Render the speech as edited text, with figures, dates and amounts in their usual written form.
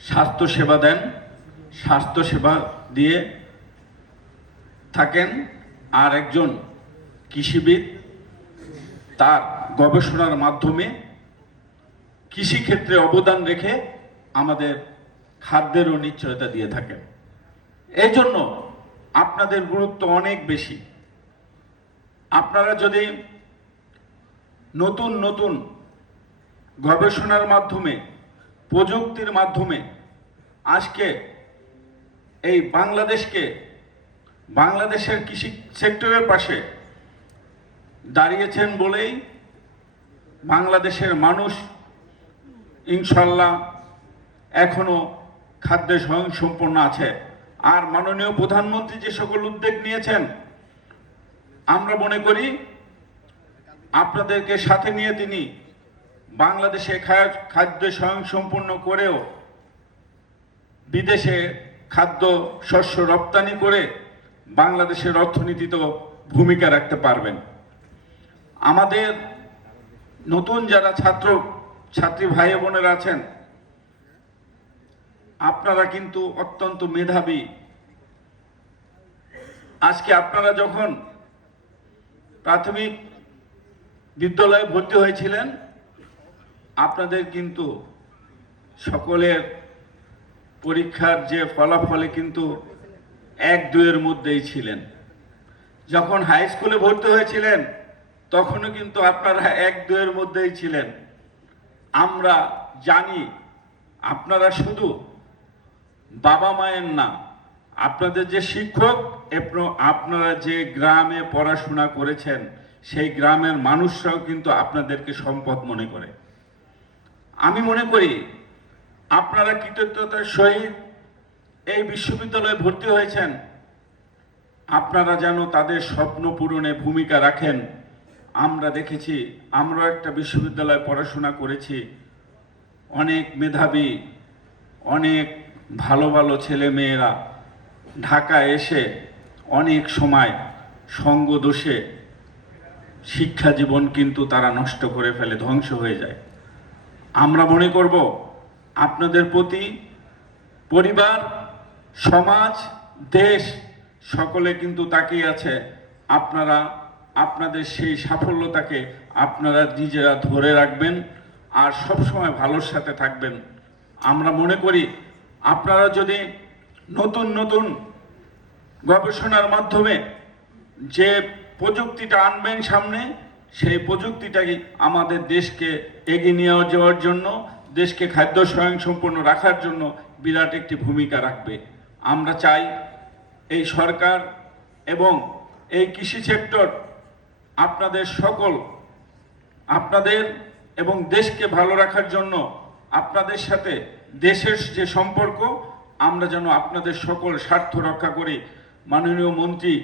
স্বাস্থ্যসেবা দেন, স্বাস্থ্যসেবা দিয়ে থাকেন। আর একজন কৃষিবিদ তার গবেষণার মাধ্যমে কৃষিক্ষেত্রে অবদান রেখে আমাদের খাদ্যেরও নিশ্চয়তা দিয়ে থাকেন। এই জন্য আপনাদের গুরুত্ব অনেক বেশি। আপনারা যদি নতুন নতুন গবেষণার মাধ্যমে, প্রযুক্তির মাধ্যমে আজকে এই বাংলাদেশের কৃষি সেক্টরের পাশে দাঁড়িয়েছেন বলেই বাংলাদেশের মানুষ ইনশাল্লাহ এখনো খাদ্যে স্বয়ংসম্পূর্ণ আছে। আর মাননীয় প্রধানমন্ত্রী যে সকল উদ্যোগ নিয়েছেন, আমরা মনে করি আপনাদেরকে সাথে নিয়ে তিনি বাংলাদেশে খাদ্য স্বয়ংসম্পূর্ণ করেও বিদেশে খাদ্য শস্য রপ্তানি করে বাংলাদেশের অর্থনীতিতেও ভূমিকা রাখতে পারবেন। আমাদের নতুন যারা ছাত্রী ভাই বোনেরা আছেন, আপনারা কিন্তু অত্যন্ত মেধাবী। আজকে আপনারা যখন প্রাথমিক বিদ্যালয়ে ভর্তি হয়েছিলেন, আপনাদের কিন্তু সকলের পরীক্ষার যে ফলাফলে কিন্তু 1-2 মধ্যেই ছিলেন। যখন হাই স্কুলে ভর্তি হয়েছিলেন তখনও কিন্তু আপনারা 1-2 মধ্যেই ছিলেন। আমরা জানি আপনারা শুধু বাবা মায়ের না, আপনাদের যে শিক্ষক, আপনারা যে গ্রামে পড়াশোনা করেছেন সেই গ্রামের মানুষরাও কিন্তু আপনাদেরকে সম্পদ মনে করে। আমি মনে করি আপনারা কৃতজ্ঞতার সহিত এই বিশ্ববিদ্যালয়ে ভর্তি হয়েছেন। আপনারা যেন তাদের স্বপ্ন পূরণে ভূমিকা রাখেন। আমরা দেখেছি, আমরা একটা বিশ্ববিদ্যালয়ে পড়াশোনা করেছি, অনেক মেধাবী, অনেক ভালো ভালো ছেলে মেয়েরা ঢাকায় এসে অনেক সময় সঙ্গ দোষে শিক্ষা জীবন কিন্তু তারা নষ্ট করে ফেলে, ধ্বংস হয়ে যায়। আমরা মনে করব আপনাদের প্রতি পরিবার, সমাজ, দেশ সকলে কিন্তু তাকিয়ে আছে। আপনারা আপনাদের সেই সাফল্যতাকে আপনারা নিজেরা ধরে রাখবেন আর সবসময় ভালোর সাথে থাকবেন। আমরা মনে করি আপনারা যদি নতুন নতুন গবেষণার মাধ্যমে যে প্রযুক্তিটা আনবেন সামনে, সেই প্রযুক্তিটাই আমাদের দেশকে এগিয়ে নিয়ে যাওয়ার জন্য, দেশকে খাদ্য স্বয়ংসম্পূর্ণ রাখার জন্য বিরাট একটি ভূমিকা রাখবে। আমরা চাই এই সরকার এবং এই কৃষি সেক্টর আপনাদের এবং দেশকে ভালো রাখার জন্য, আপনাদের সাথে দেশের যে সম্পর্ক, আমরা যেন আপনাদের সকল স্বার্থ রক্ষা করি। মাননীয় মন্ত্রী